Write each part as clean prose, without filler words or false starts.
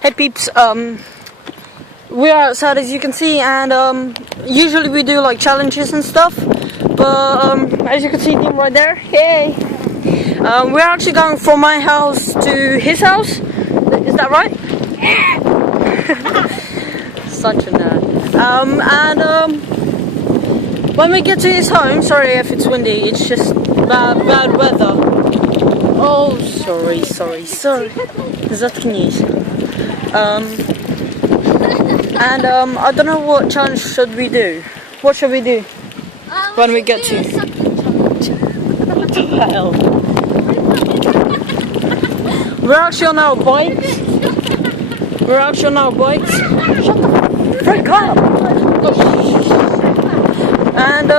Hey peeps, we're outside as you can see, and usually we do like challenges and stuff, but as you can see him right there, yay! We're actually going from my house to his house, is that right? Such a nerd. When we get to his home, sorry if it's windy, it's just bad weather. Oh, sorry. Заткнись. I don't know what challenge should we do. What should we do when we get to? What the hell? We're actually on our bikes. Shut the frick up! And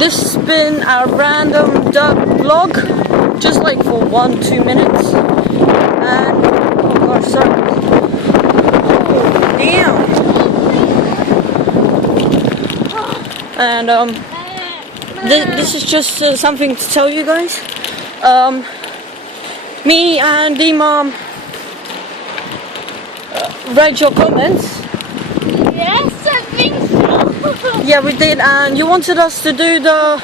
this has been a random duck vlog, just like for 1-2 minutes. And oh gosh, sorry. Oh, damn. And this is just something to tell you guys. Me and Dima read your comments. Yes, I think so. Yeah, we did, and you wanted us to do the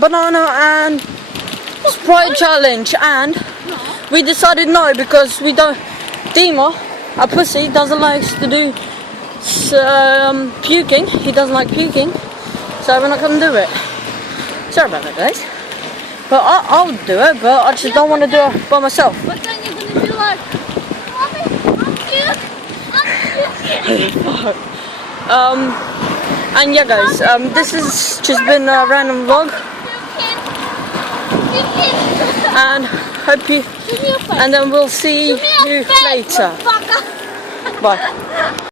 banana and Sprite challenge, and we decided no, because we don't. Dima, a pussy, doesn't like to do puking. He doesn't like puking, so we're not gonna do it. Sorry about that, guys. But I'll do it, but I just don't want to do it by myself. But then you're gonna be like, Mommy, I'm puking. And yeah, guys, this has just been a random vlog, and hope you, and then we'll see you later. Bye.